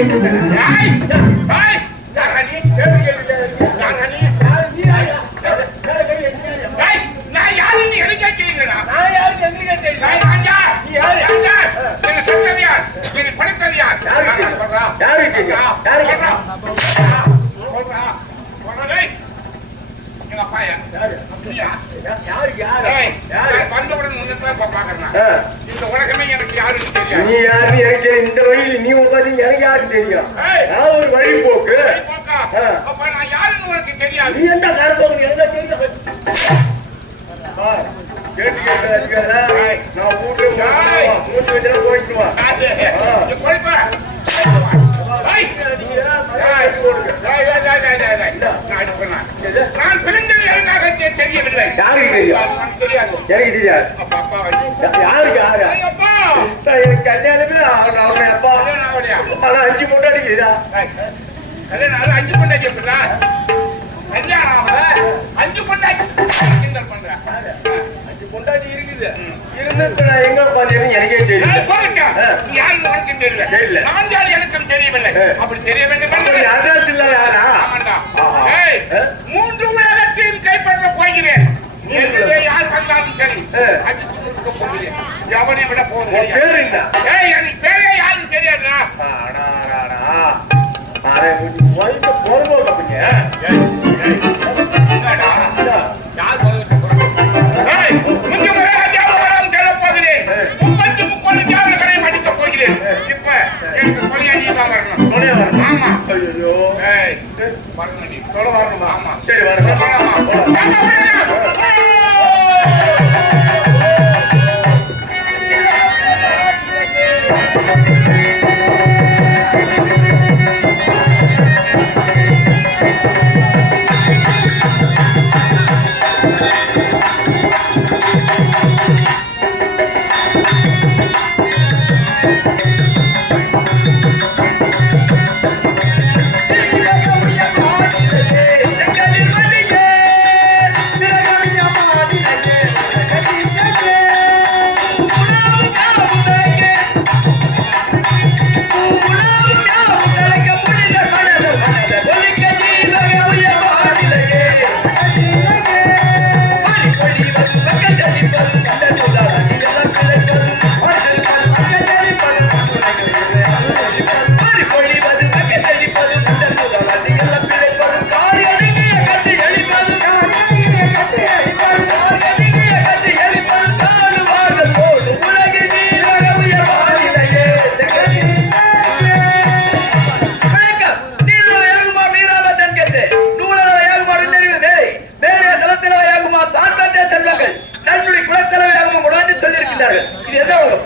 என்று ஒரு வழிபோக்கு. அப்ப நான் யாருன்னு உனக்கு தெரியாது. நீ எந்த காரணம் எங்க நான் பிறந்தது தெரியவில்லை யாருக்கு தெரியாது. யாருக்கு யாரு? கல்யாணமே அவங்க ஆனா அஞ்சு மூட்டை அடிக்குதா அஞ்சு மூட்டை அடிக்கிறா அஞ்சு பொண்டாட்டி இருக்குது. இருந்து நான் எங்க பாத்தீங்கன்னு எனக்கே தெரியும் யாரு உனக்கும் தெரியல. தெரியல. நாஞ்சாலி எனக்கும் அப்படி தெரிய வேண்டும் அட்ரஸ் இல்ல. யாரா மூன்று உலகத்தையும் கைப்பற்ற போகிறேன். யார் வந்தாலும் சரி. அது எவனை விட போகிறேன் சரி வரணும் ஆமா சரி Gracias. 你别逗我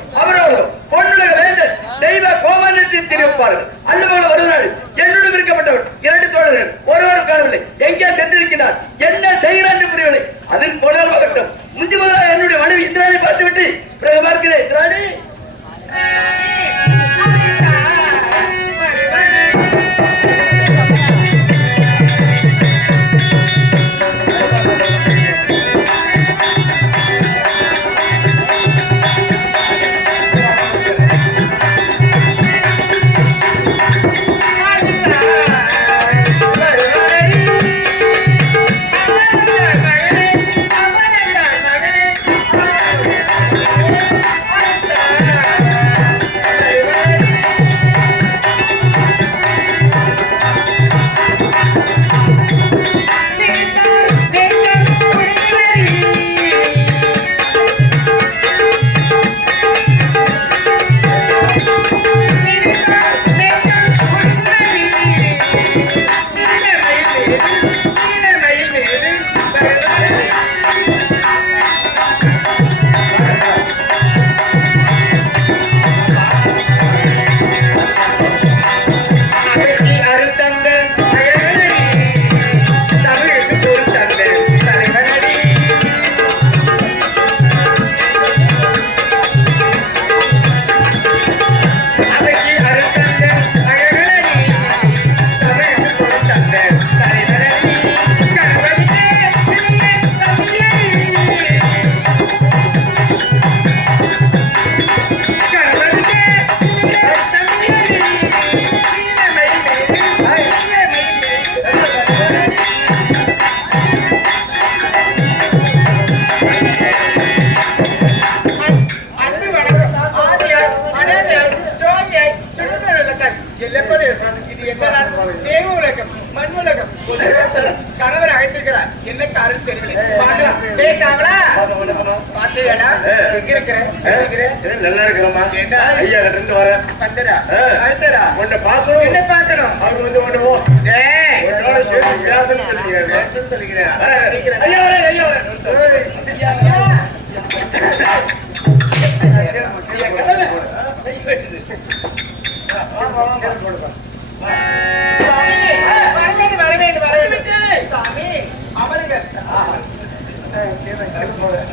இருக்காருன்னு இருக்கிறேன் நல்லா இருக்கிறோமா கேட்டா? ஐயா ரெண்டு வர வந்துடா வந்துடா. உன்னை பார்த்தோம் என்ன பார்க்கணும்? சொல்லிக்கிறேன். சொல்லிக்கிறேன் ஐயா வரேன்.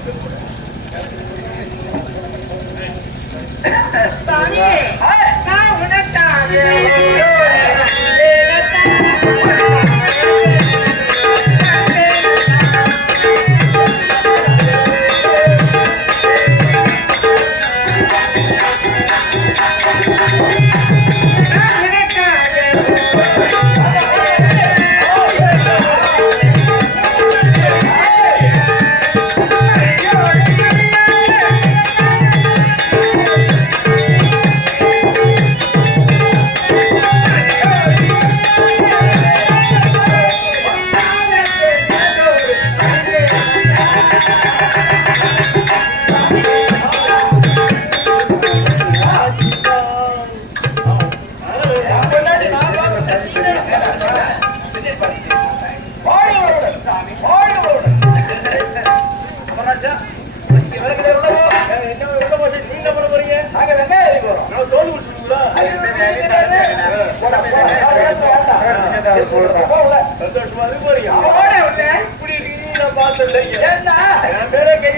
என்ன பண்ண போறீங்க? நான் தோல் உரிச்சுடுங்களா? சந்தோஷமா இருக்கு போறீங்க. இப்படி இருக்கீங்க நான் பார்த்ததில்ல இங்க. என் மேல கை